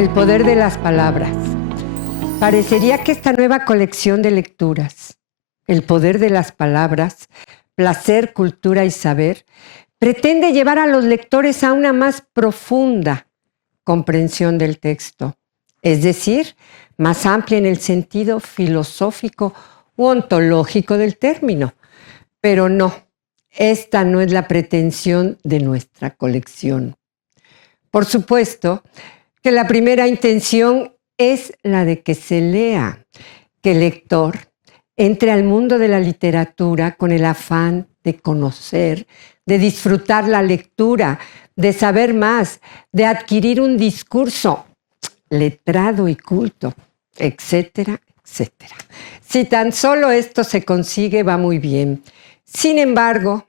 El poder de las palabras. Parecería que esta nueva colección de lecturas, El poder de las palabras, placer, cultura y saber, pretende llevar a los lectores a una más profunda comprensión del texto, es decir, más amplia en el sentido filosófico u ontológico del término. Pero no, esta no es la pretensión de nuestra colección. Por supuesto que la primera intención es la de que se lea, que el lector entre al mundo de la literatura con el afán de conocer, de disfrutar la lectura, de saber más, de adquirir un discurso letrado y culto, etcétera, etcétera. Si tan solo esto se consigue, va muy bien. Sin embargo,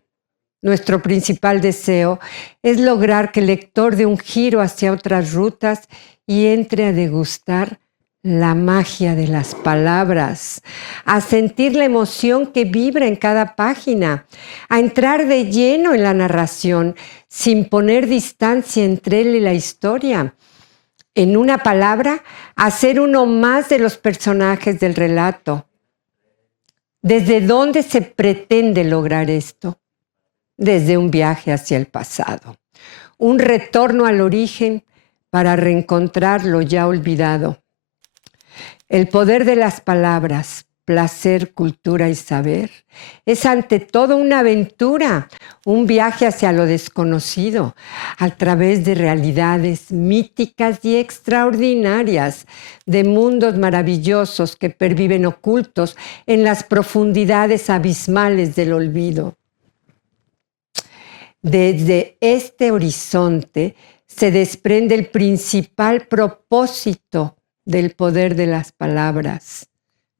nuestro principal deseo es lograr que el lector dé un giro hacia otras rutas y entre a degustar la magia de las palabras, a sentir la emoción que vibra en cada página, a entrar de lleno en la narración sin poner distancia entre él y la historia. En una palabra, a ser uno más de los personajes del relato. ¿Desde dónde se pretende lograr esto? Desde un viaje hacia el pasado, un retorno al origen para reencontrar lo ya olvidado. El poder de las palabras, placer, cultura y saber, es ante todo una aventura, un viaje hacia lo desconocido, a través de realidades míticas y extraordinarias, de mundos maravillosos que perviven ocultos en las profundidades abismales del olvido. Desde este horizonte se desprende el principal propósito del poder de las palabras,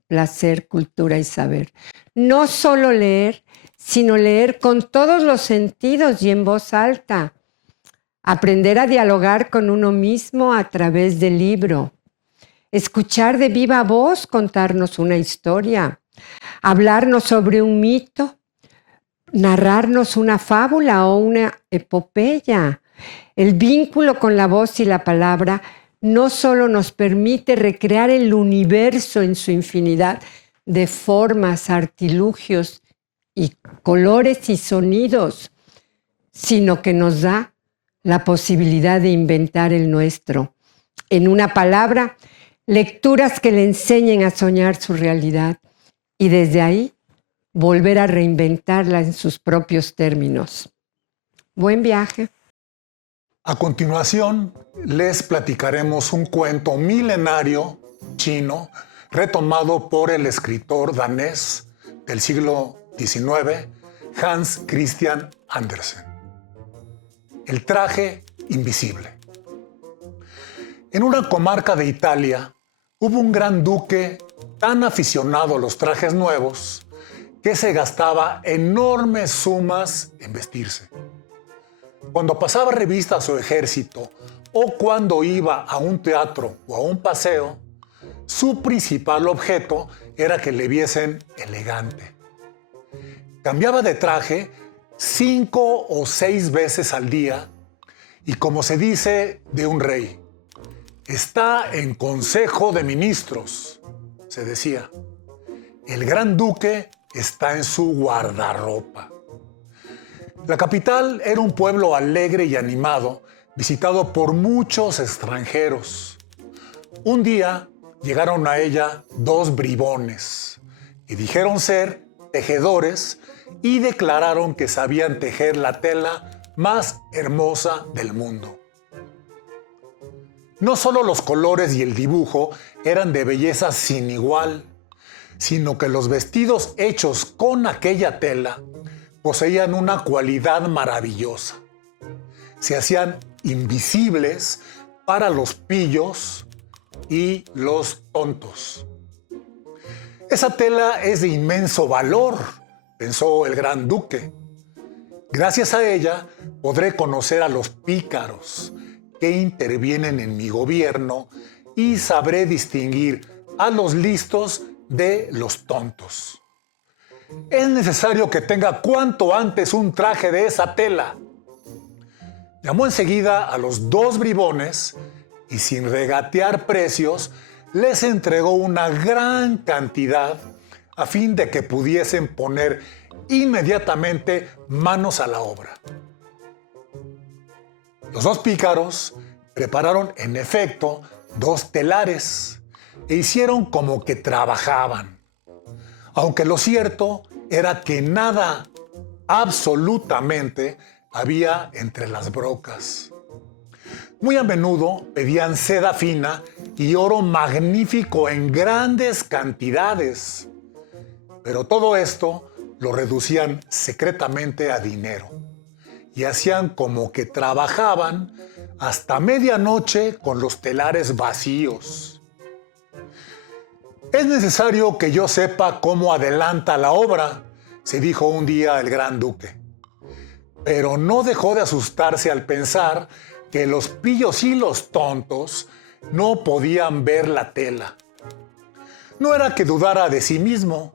placer, cultura y saber. No solo leer, sino leer con todos los sentidos y en voz alta. Aprender a dialogar con uno mismo a través del libro. Escuchar de viva voz contarnos una historia. Hablarnos sobre un mito. Narrarnos una fábula o una epopeya. El vínculo con la voz y la palabra no solo nos permite recrear el universo en su infinidad de formas, artilugios y colores y sonidos, sino que nos da la posibilidad de inventar el nuestro. En una palabra, lecturas que le enseñen a soñar su realidad y desde ahí volver a reinventarla en sus propios términos. Buen viaje. A continuación, les platicaremos un cuento milenario chino retomado por el escritor danés del siglo XIX, Hans Christian Andersen. El traje invisible. En una comarca de Italia hubo un gran duque tan aficionado a los trajes nuevos que se gastaba enormes sumas en vestirse. Cuando pasaba revista a su ejército o cuando iba a un teatro o a un paseo, su principal objeto era que le viesen elegante. Cambiaba de traje 5 o 6 veces al día y, como se dice de un rey, está en consejo de ministros, se decía. El gran duque está en su guardarropa. La capital era un pueblo alegre y animado, visitado por muchos extranjeros. Un día llegaron a ella 2 bribones y dijeron ser tejedores y declararon que sabían tejer la tela más hermosa del mundo. No solo los colores y el dibujo eran de belleza sin igual, sino que los vestidos hechos con aquella tela poseían una cualidad maravillosa. Se hacían invisibles para los pillos y los tontos. Esa tela es de inmenso valor, pensó el gran duque. Gracias a ella podré conocer a los pícaros que intervienen en mi gobierno y sabré distinguir a los listos de los tontos. Es necesario que tenga cuanto antes un traje de esa tela. Llamó enseguida a los 2 bribones y sin regatear precios, les entregó una gran cantidad a fin de que pudiesen poner inmediatamente manos a la obra. Los dos pícaros prepararon en efecto 2 telares e hicieron como que trabajaban, aunque lo cierto era que nada, absolutamente, había entre las brocas. Muy a menudo pedían seda fina y oro magnífico en grandes cantidades, pero todo esto lo reducían secretamente a dinero y hacían como que trabajaban hasta medianoche con los telares vacíos. Es necesario que yo sepa cómo adelanta la obra, se dijo un día el gran duque. Pero no dejó de asustarse al pensar que los pillos y los tontos no podían ver la tela. No era que dudara de sí mismo,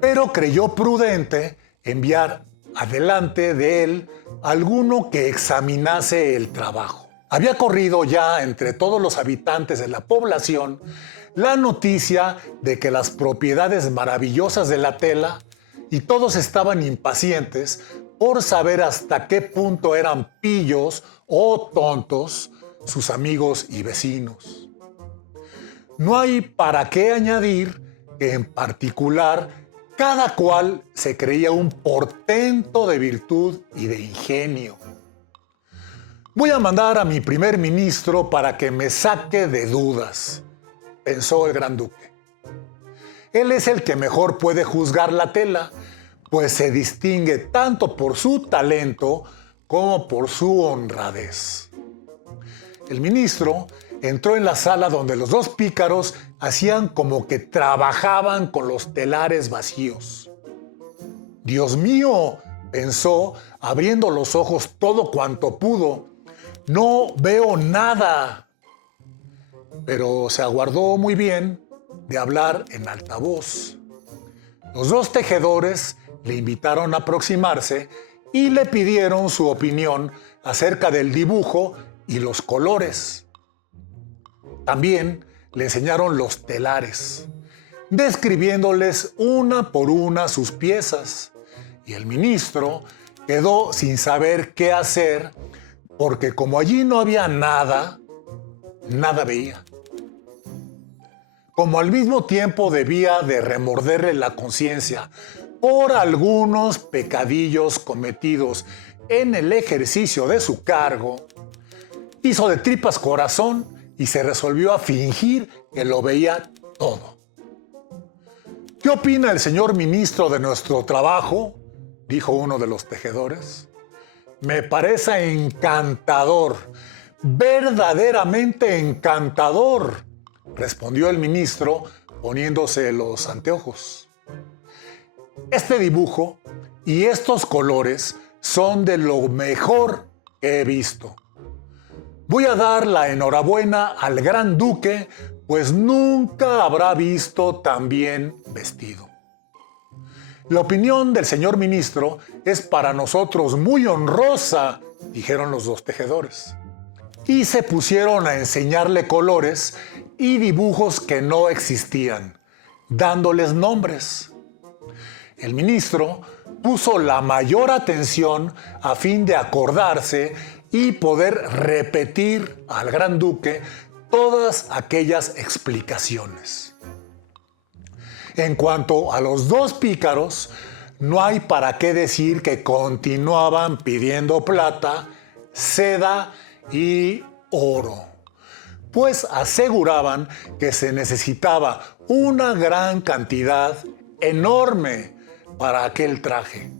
pero creyó prudente enviar adelante de él alguno que examinase el trabajo. Había corrido ya entre todos los habitantes de la población la noticia de que las propiedades maravillosas de la tela, y todos estaban impacientes por saber hasta qué punto eran pillos o tontos sus amigos y vecinos. No hay para qué añadir que en particular cada cual se creía un portento de virtud y de ingenio. Voy a mandar a mi primer ministro para que me saque de dudas, pensó el gran duque. Él es el que mejor puede juzgar la tela, pues se distingue tanto por su talento como por su honradez. El ministro entró en la sala donde los dos pícaros hacían como que trabajaban con los telares vacíos. «Dios mío», pensó, abriendo los ojos todo cuanto pudo, «no veo nada». Pero se aguardó muy bien de hablar en alta voz. Los dos tejedores le invitaron a aproximarse y le pidieron su opinión acerca del dibujo y los colores. También le enseñaron los telares, describiéndoles una por una sus piezas, y el ministro quedó sin saber qué hacer porque como allí no había nada, nada veía. Como al mismo tiempo debía de remorderle la conciencia por algunos pecadillos cometidos en el ejercicio de su cargo, hizo de tripas corazón y se resolvió a fingir que lo veía todo. «¿Qué opina el señor ministro de nuestro trabajo?», dijo uno de los tejedores. «Me parece encantador, verdaderamente encantador», respondió el ministro poniéndose los anteojos. «Este dibujo y estos colores son de lo mejor que he visto. Voy a dar la enhorabuena al gran duque, pues nunca habrá visto tan bien vestido. La opinión del señor ministro es para nosotros muy honrosa», dijeron los dos tejedores. Y se pusieron a enseñarle colores y dibujos que no existían, dándoles nombres. El ministro puso la mayor atención a fin de acordarse y poder repetir al gran duque todas aquellas explicaciones. En cuanto a los dos pícaros, no hay para qué decir que continuaban pidiendo plata, seda y oro, pues aseguraban que se necesitaba una gran cantidad enorme para aquel traje.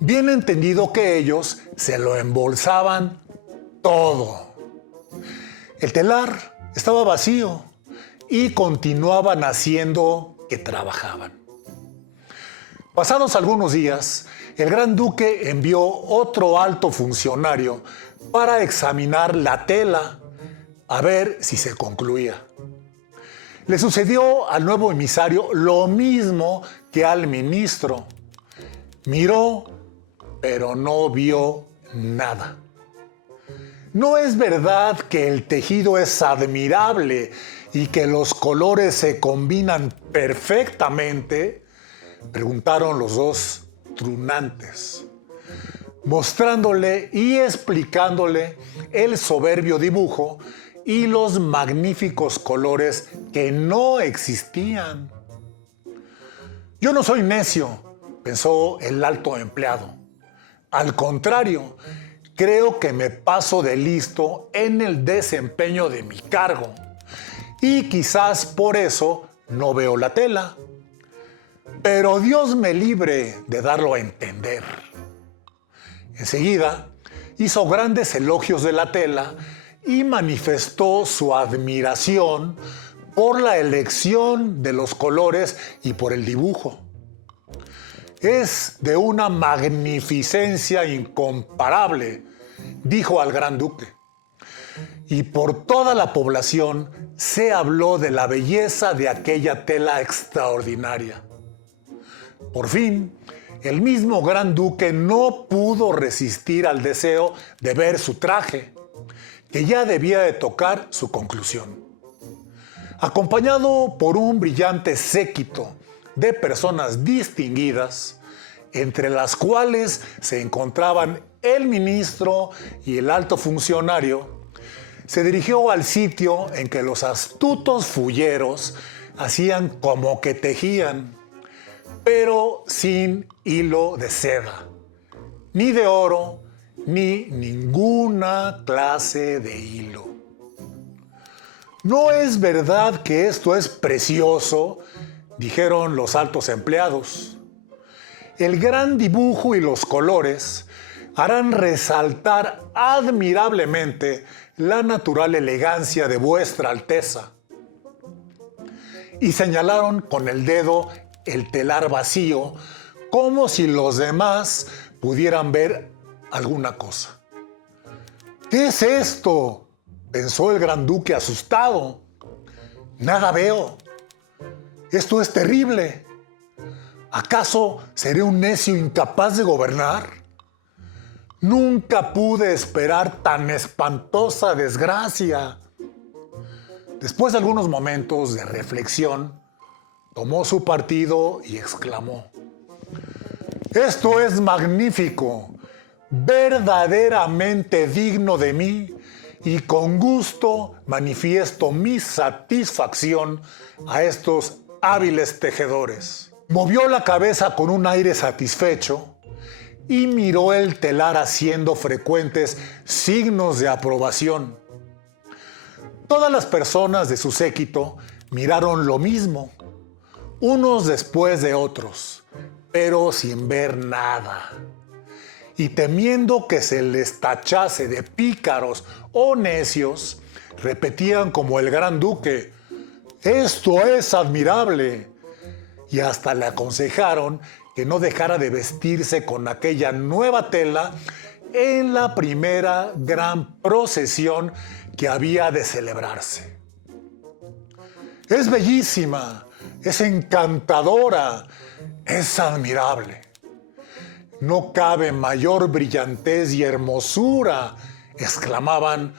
Bien entendido que ellos se lo embolsaban todo. El telar estaba vacío y continuaban haciendo que trabajaban. Pasados algunos días, el gran duque envió otro alto funcionario para examinar la tela, a ver si se concluía. Le sucedió al nuevo emisario lo mismo que al ministro. Miró, pero no vio nada. ¿No es verdad que el tejido es admirable y que los colores se combinan perfectamente? Preguntaron los dos trunantes, mostrándole y explicándole el soberbio dibujo y los magníficos colores que no existían. Yo no soy necio, pensó el alto empleado. Al contrario, creo que me paso de listo en el desempeño de mi cargo y quizás por eso no veo la tela. Pero Dios me libre de darlo a entender. Enseguida hizo grandes elogios de la tela y manifestó su admiración por la elección de los colores y por el dibujo. Es de una magnificencia incomparable, dijo al gran duque. Y por toda la población se habló de la belleza de aquella tela extraordinaria. Por fin, el mismo gran duque no pudo resistir al deseo de ver su traje, que ya debía de tocar su conclusión. Acompañado por un brillante séquito de personas distinguidas, entre las cuales se encontraban el ministro y el alto funcionario, se dirigió al sitio en que los astutos fulleros hacían como que tejían, pero sin hilo de seda, ni de oro, ni ninguna clase de hilo. ¿No es verdad que esto es precioso?, dijeron los altos empleados. El gran dibujo y los colores harán resaltar admirablemente la natural elegancia de vuestra Alteza. Y señalaron con el dedo el telar vacío, como si los demás pudieran ver alguna cosa. ¿Qué es esto?, pensó el gran duque asustado. Nada veo. Esto es terrible. ¿Acaso seré un necio incapaz de gobernar? Nunca pude esperar tan espantosa desgracia. Después de algunos momentos de reflexión, tomó su partido y exclamó: «Esto es magnífico, verdaderamente digno de mí, y con gusto manifiesto mi satisfacción a estos hábiles tejedores». Movió la cabeza con un aire satisfecho y miró el telar haciendo frecuentes signos de aprobación. Todas las personas de su séquito miraron lo mismo, unos después de otros, pero sin ver nada. Y temiendo que se les tachase de pícaros o necios, repetían como el gran duque: «Esto es admirable». Y hasta le aconsejaron que no dejara de vestirse con aquella nueva tela en la primera gran procesión que había de celebrarse. «Es bellísima, es encantadora, es admirable. No cabe mayor brillantez y hermosura», exclamaban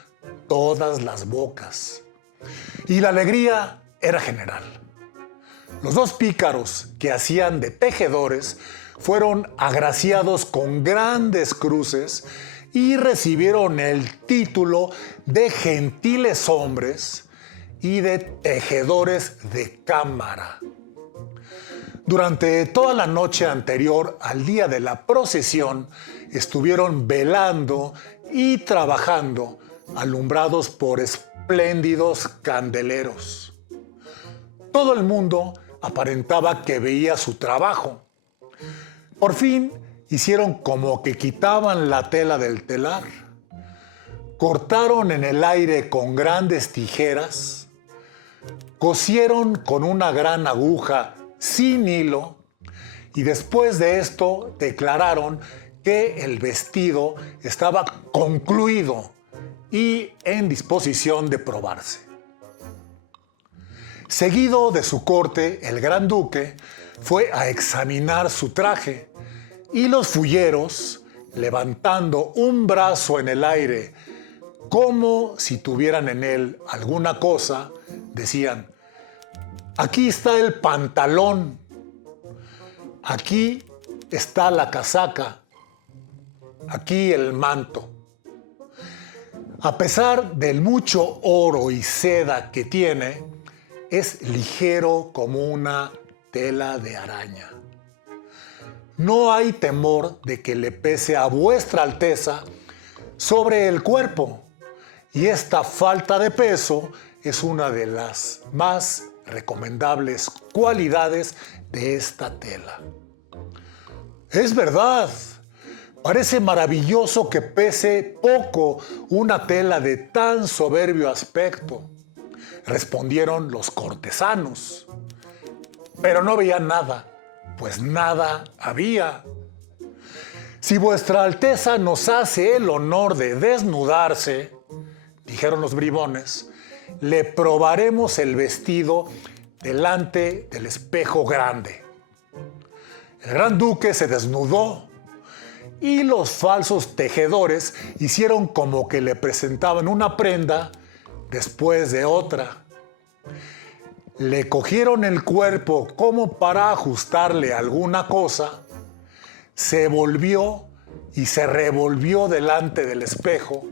todas las bocas. Y la alegría era general. Los dos pícaros que hacían de tejedores fueron agraciados con grandes cruces y recibieron el título de gentiles hombres y de tejedores de cámara. Durante toda la noche anterior al día de la procesión estuvieron velando y trabajando, alumbrados por espléndidos candeleros. Todo el mundo aparentaba que veía su trabajo. Por fin hicieron como que quitaban la tela del telar. Cortaron en el aire con grandes tijeras, cosieron con una gran aguja sin hilo y después de esto declararon que el vestido estaba concluido y en disposición de probarse. Seguido de su corte, el gran duque fue a examinar su traje y los fulleros, levantando un brazo en el aire como si tuvieran en él alguna cosa, decían: aquí está el pantalón, aquí está la casaca, aquí el manto. A pesar del mucho oro y seda que tiene, es ligero como una tela de araña. No hay temor de que le pese a vuestra alteza sobre el cuerpo, y esta falta de peso es una de las más recomendables cualidades de esta tela. Es verdad, parece maravilloso que pese poco una tela de tan soberbio aspecto, respondieron los cortesanos. Pero no veían nada, pues nada había. Si vuestra alteza nos hace el honor de desnudarse, dijeron los bribones, le probaremos el vestido delante del espejo grande. El gran duque se desnudó y los falsos tejedores hicieron como que le presentaban una prenda después de otra. Le cogieron el cuerpo como para ajustarle alguna cosa, se volvió y se revolvió delante del espejo,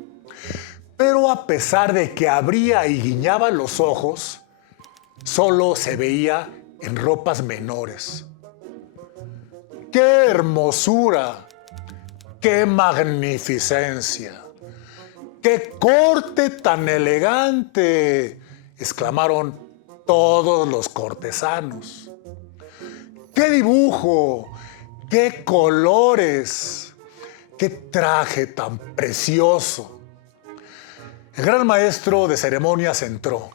pero a pesar de que abría y guiñaba los ojos, solo se veía en ropas menores. ¡Qué hermosura! ¡Qué magnificencia! ¡Qué corte tan elegante!, exclamaron todos los cortesanos. ¡Qué dibujo! ¡Qué colores! ¡Qué traje tan precioso! El gran maestro de ceremonias entró.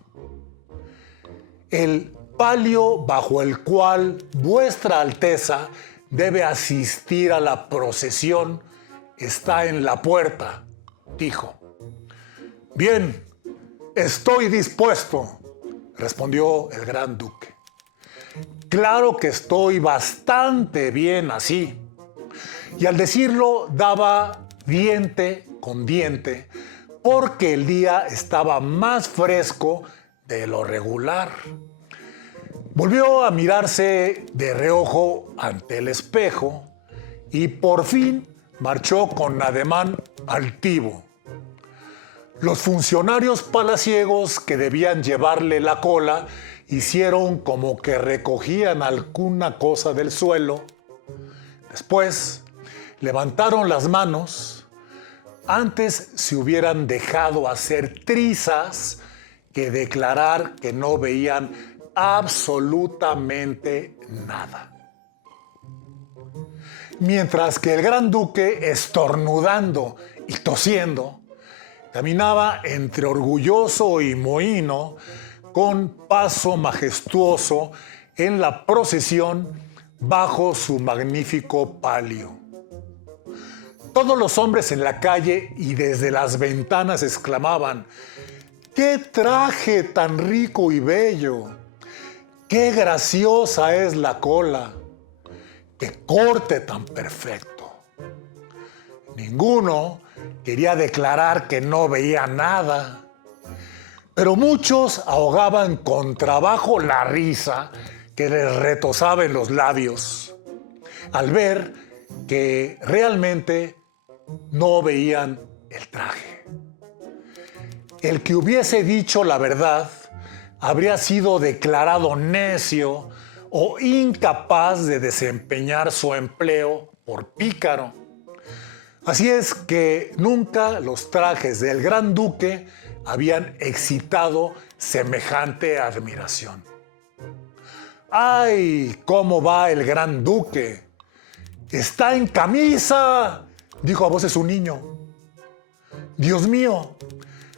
El palio bajo el cual vuestra alteza debe asistir a la procesión está en la puerta, dijo. Bien, estoy dispuesto, respondió el gran duque. Claro que estoy bastante bien así. Y al decirlo daba diente con diente, porque el día estaba más fresco de lo regular. Volvió a mirarse de reojo ante el espejo y por fin marchó con ademán altivo. Los funcionarios palaciegos que debían llevarle la cola hicieron como que recogían alguna cosa del suelo. Después levantaron las manos. Antes se hubieran dejado hacer trizas que declarar que no veían absolutamente nada. Mientras que el gran duque, estornudando y tosiendo, caminaba entre orgulloso y mohíno con paso majestuoso en la procesión bajo su magnífico palio. Todos los hombres en la calle y desde las ventanas exclamaban: ¡qué traje tan rico y bello! ¡Qué graciosa es la cola! ¡Qué corte tan perfecto! Ninguno quería declarar que no veía nada, pero muchos ahogaban con trabajo la risa que les retozaba en los labios al ver que realmente no veían el traje. El que hubiese dicho la verdad habría sido declarado necio o incapaz de desempeñar su empleo por pícaro. Así es que nunca los trajes del gran duque habían excitado semejante admiración. ¡Ay, cómo va el gran duque! ¡Está en camisa!, dijo a voces un niño. ¡Dios mío!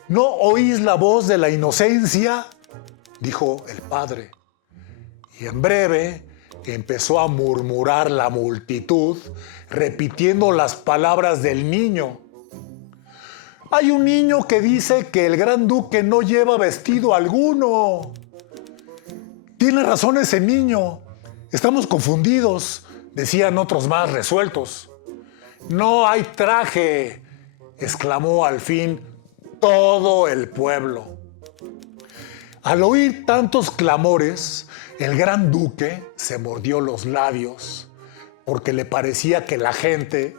¿No oís la voz de la inocencia?, dijo el padre. Y en breve empezó a murmurar la multitud, repitiendo las palabras del niño. Hay un niño que dice que el gran duque no lleva vestido alguno. Tiene razón ese niño. Estamos confundidos, decían otros más resueltos. No hay traje, exclamó al fin todo el pueblo. Al oír tantos clamores, el gran duque se mordió los labios porque le parecía que la gente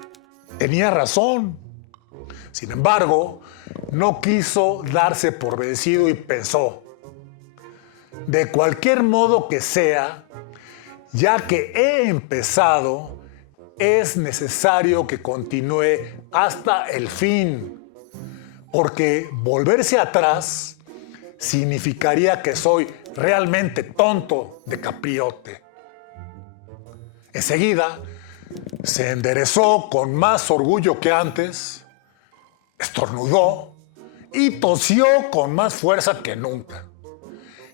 tenía razón. Sin embargo, no quiso darse por vencido y pensó: de cualquier modo que sea, ya que he empezado, es necesario que continúe hasta el fin, porque volverse atrás significaría que soy realmente tonto de capriote. Enseguida se enderezó con más orgullo que antes, estornudó y tosió con más fuerza que nunca.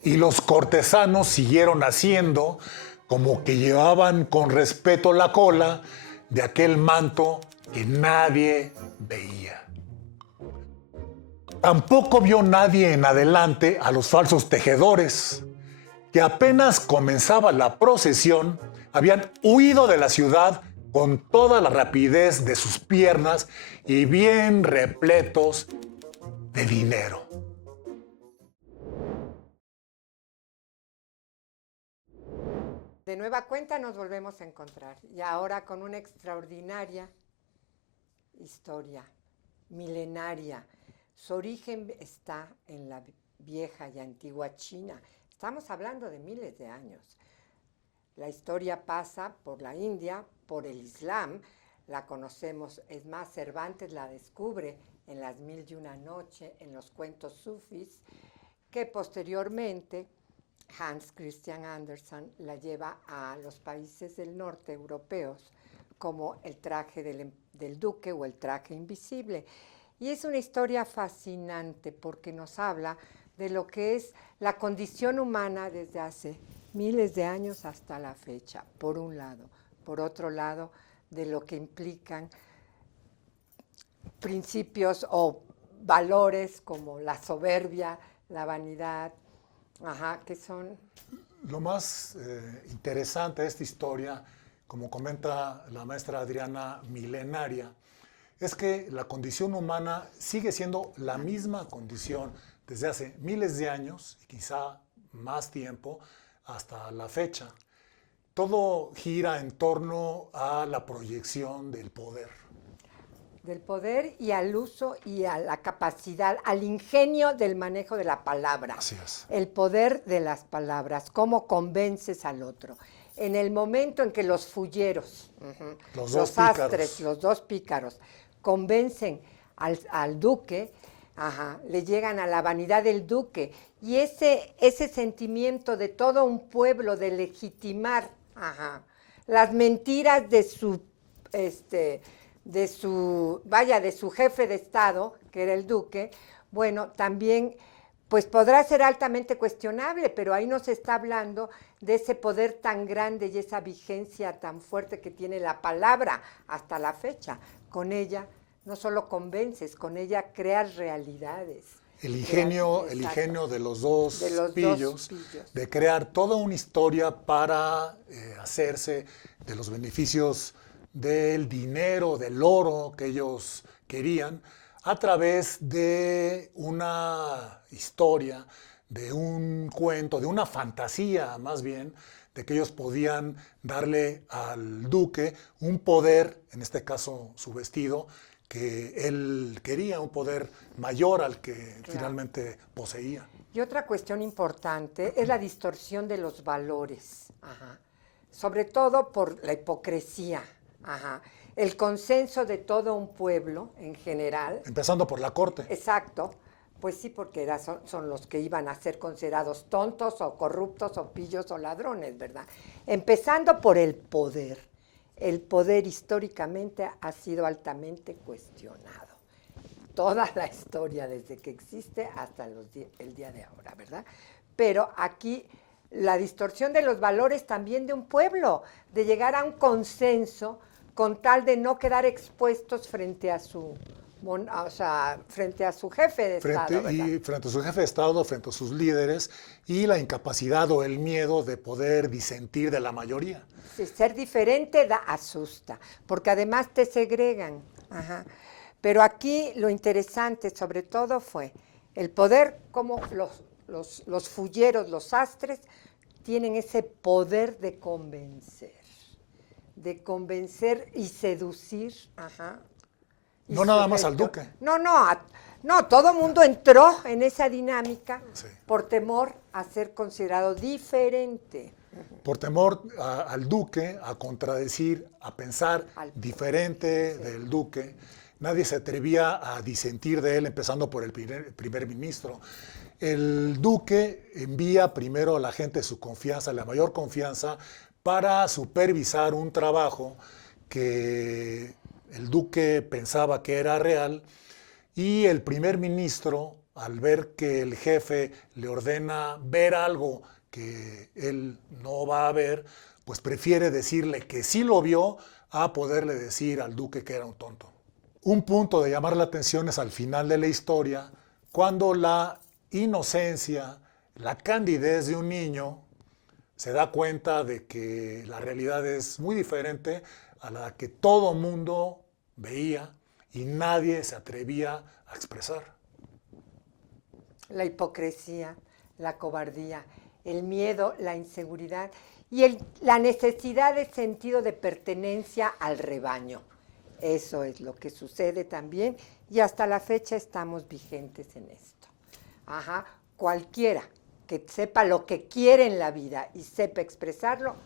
Y los cortesanos siguieron haciendo como que llevaban con respeto la cola de aquel manto que nadie veía. Tampoco vio nadie en adelante a los falsos tejedores, que apenas comenzaba la procesión, habían huido de la ciudad con toda la rapidez de sus piernas y bien repletos de dinero. De nueva cuenta nos volvemos a encontrar, y ahora con una extraordinaria historia, milenaria. Su origen está en la vieja y antigua China. Estamos hablando de miles de años. La historia pasa por la India, por el Islam, la conocemos, es más, Cervantes la descubre en las Mil y una Noche, en los cuentos sufis, que posteriormente Hans Christian Andersen la lleva a los países del norte europeos, como el traje del duque o el traje invisible. Y es una historia fascinante porque nos habla de lo que es la condición humana desde hace miles de años hasta la fecha, por un lado. Por otro lado, de lo que implican principios o valores como la soberbia, la vanidad, que son... Lo más interesante de esta historia, como comenta la maestra Adriana, milenaria, es que la condición humana sigue siendo la misma condición desde hace miles de años, y quizá más tiempo, hasta la fecha. Todo gira en torno a la proyección del poder. Del poder y al uso y a la capacidad, al ingenio del manejo de la palabra. Así es. El poder de las palabras, cómo convences al otro. En el momento en que los fulleros, los astres, los dos pícaros, convencen al duque, le llegan a la vanidad del duque. Y ese sentimiento de todo un pueblo de legitimar las mentiras de su jefe de Estado, que era el duque, bueno, también pues podrá ser altamente cuestionable, pero ahí nos está hablando de ese poder tan grande y esa vigencia tan fuerte que tiene la palabra hasta la fecha. Con ella no solo convences, con ella creas realidades. El ingenio de los dos pillos, de crear toda una historia para hacerse de los beneficios del dinero, del oro que ellos querían, a través de una historia, de un cuento, de una fantasía más bien, de que ellos podían darle al duque un poder, en este caso su vestido, que él quería, un poder mayor al que finalmente poseía. Y otra cuestión importante es la distorsión de los valores, sobre todo por la hipocresía. El consenso de todo un pueblo en general. Empezando por la corte. Exacto, pues sí, porque son los que iban a ser considerados tontos o corruptos o pillos o ladrones, ¿verdad? Empezando por el poder. El poder históricamente ha sido altamente cuestionado. Toda la historia desde que existe hasta el día de ahora, ¿verdad? Pero aquí la distorsión de los valores también de un pueblo, de llegar a un consenso con tal de no quedar expuestos frente a su jefe de Estado. Frente a su jefe de Estado, frente a sus líderes, y la incapacidad o el miedo de poder disentir de la mayoría. Sí, ser diferente asusta, porque además te segregan. Pero aquí lo interesante sobre todo fue el poder, como los fulleros, los sastres, tienen ese poder de convencer y seducir. Ajá. Y No nada más al duque. No, todo el mundo entró en esa dinámica Sí. por temor a ser considerado diferente. Por temor al duque, a contradecir, a pensar diferente del duque. Nadie se atrevía a disentir de él, empezando por el primer ministro. El duque envía primero a la gente de su confianza, la mayor confianza, para supervisar un trabajo que el duque pensaba que era real, y el primer ministro, al ver que el jefe le ordena ver algo que él no va a ver, pues prefiere decirle que sí lo vio a poderle decir al duque que era un tonto. Un punto de llamar la atención es al final de la historia, cuando la inocencia, la candidez de un niño se da cuenta de que la realidad es muy diferente a la que todo mundo veía y nadie se atrevía a expresar. La hipocresía, la cobardía, el miedo, la inseguridad y la necesidad de sentido de pertenencia al rebaño. Eso es lo que sucede también y hasta la fecha estamos vigentes en esto. Ajá, cualquiera que sepa lo que quiere en la vida y sepa expresarlo,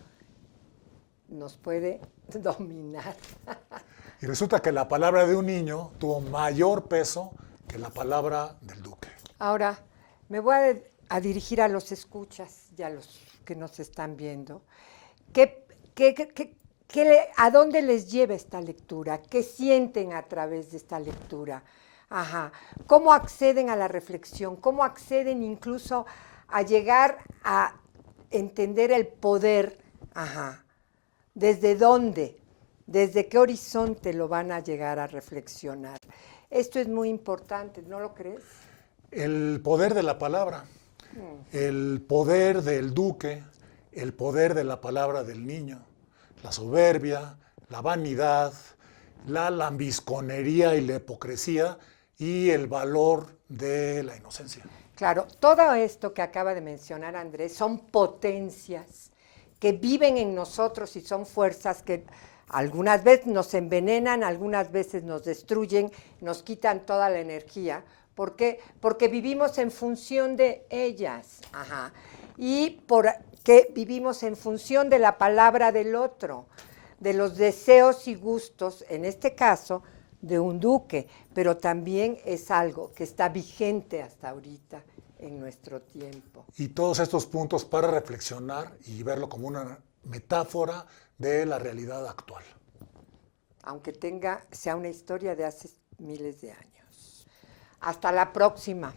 nos puede dominar. Y resulta que la palabra de un niño tuvo mayor peso que la palabra del duque. Ahora, me voy a dirigir a los escuchas y a los que nos están viendo. ¿A dónde les lleva esta lectura? ¿Qué sienten a través de esta lectura? Ajá. ¿Cómo acceden a la reflexión? ¿Cómo acceden incluso a llegar a entender el poder? Ajá. ¿Desde dónde? ¿Desde qué horizonte lo van a llegar a reflexionar? Esto es muy importante, ¿no lo crees? El poder de la palabra, el poder del duque, el poder de la palabra del niño, la soberbia, la vanidad, la lambisconería y la hipocresía y el valor de la inocencia. Claro, todo esto que acaba de mencionar Andrés son potencias que viven en nosotros y son fuerzas que algunas veces nos envenenan, algunas veces nos destruyen, nos quitan toda la energía. ¿Por qué? Porque vivimos en función de ellas. Ajá. Y porque vivimos en función de la palabra del otro, de los deseos y gustos, en este caso, de un duque, pero también es algo que está vigente hasta ahorita en nuestro tiempo. Y todos estos puntos para reflexionar y verlo como una metáfora de la realidad actual. Aunque sea una historia de hace miles de años. Hasta la próxima.